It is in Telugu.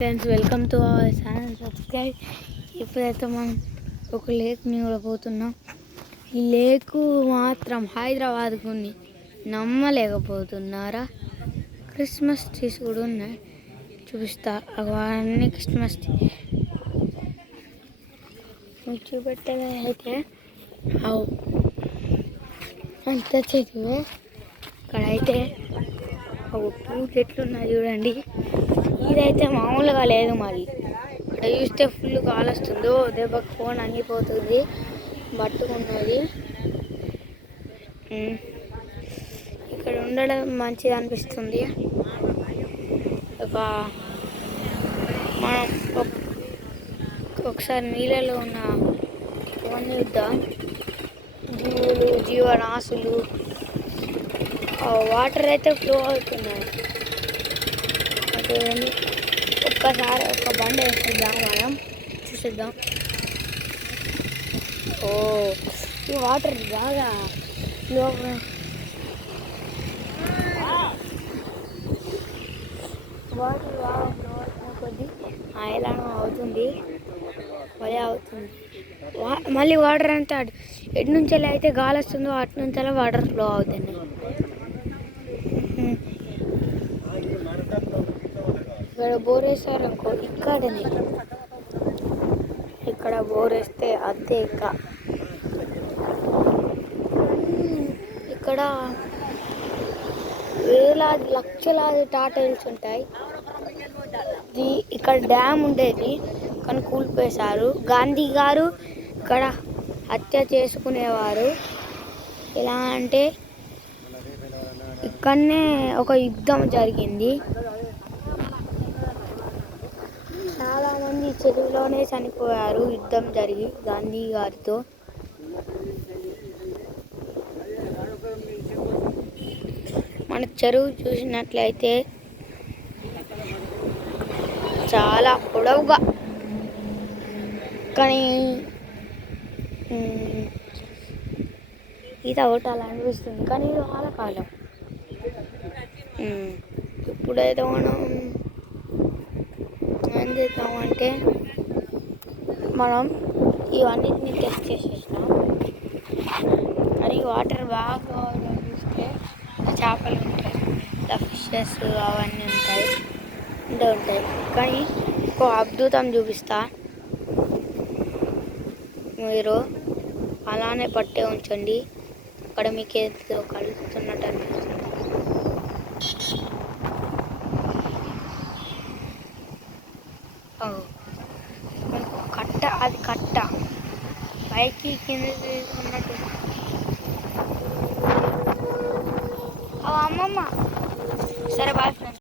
Friends, welcome to our channel. Subscribe. ఇప్పుడైతే మనం ఒక లేక్ని చూడబోతున్నాం. ఈ లేకు మాత్రం హైదరాబాద్కు నమ్మలేకపోతున్నారా? క్రిస్మస్ ట్రీస్ కూడా ఉన్నాయి, చూపిస్తా. అవన్నీ క్రిస్మస్ ట్రీ మీకు చూపెట్టేది అయితే అంత చెరువే. ఇక్కడైతే ఒక పూలు చెట్లు ఉన్నాయి చూడండి. ఇదైతే మామూలుగా లేదు, మరి ఇక్కడ చూస్తే ఫుల్ గాలి వస్తుందో దెబ్బకి ఫోన్ అంగిపోతుంది, పట్టుకున్నది. ఇక్కడ ఉండడం మంచిగా అనిపిస్తుంది. మనం ఒకసారి నీళ్ళలో ఉన్న ఇవన్నీ చూద్దాం. జీవరాశులు వాటర్ అయితే ఫ్లో అవుతున్నాయి. ఒక్కసారి ఒక బండి వేసేద్దాం, మనం చూసేద్దాం. ఈ వాటర్ బాగా ఫ్లో కొద్ది ఎలానో అవుతుంది, భలే అవుతుంది. మళ్ళీ వాటర్ అంతా ఎటు నుంచి అయితే గాలి వస్తుందో అటు నుంచి వాటర్ ఫ్లో అవుతుంది. ఇక్కడ బోర్ వేసారు అనుకో, ఇక్కడ బోర్ వేస్తే అంతే. ఇక్కడ వేలాది లక్షలాది టాటాయిల్స్ ఉంటాయి. ఇక్కడ డ్యామ్ ఉండేది కానీ కూలిపేశారు. గాంధీ గారు ఇక్కడ హత్య చేసుకునేవారు. ఎలా అంటే ఇక్కడనే ఒక యుద్ధం జరిగింది. చాలా మంది చెరువులోనే చనిపోయారు యుద్ధం జరిగి గాంధీ గారితో. మన చెరువు చూసినట్లయితే చాలా పొడవుగా, కానీ ఈత కొట్టాలనిపిస్తుంది, కానీ ఇది వానకాలం. ఇప్పుడైతే మనం ఏం చేద్దామంటే మనం ఇవన్నిటిని టెస్ట్ చేసేసినాం. కానీ వాటర్ బాగా చూస్తే చేపలు ఉంటాయి, ఫిషెస్ అవన్నీ ఉంటాయి. కానీ ఒక అద్భుతం చూపిస్తా, మీరు అలానే పట్టే ఉంచండి. అక్కడ మీకు ఏదో కలుస్తున్నట్టు అనిపిస్తుంది. కట్ట, అది కట్ట పైకి కింద తీసుకున్నట్టు. అమ్మమ్మ, సరే బాయ్ ఫ్రెండ్స్.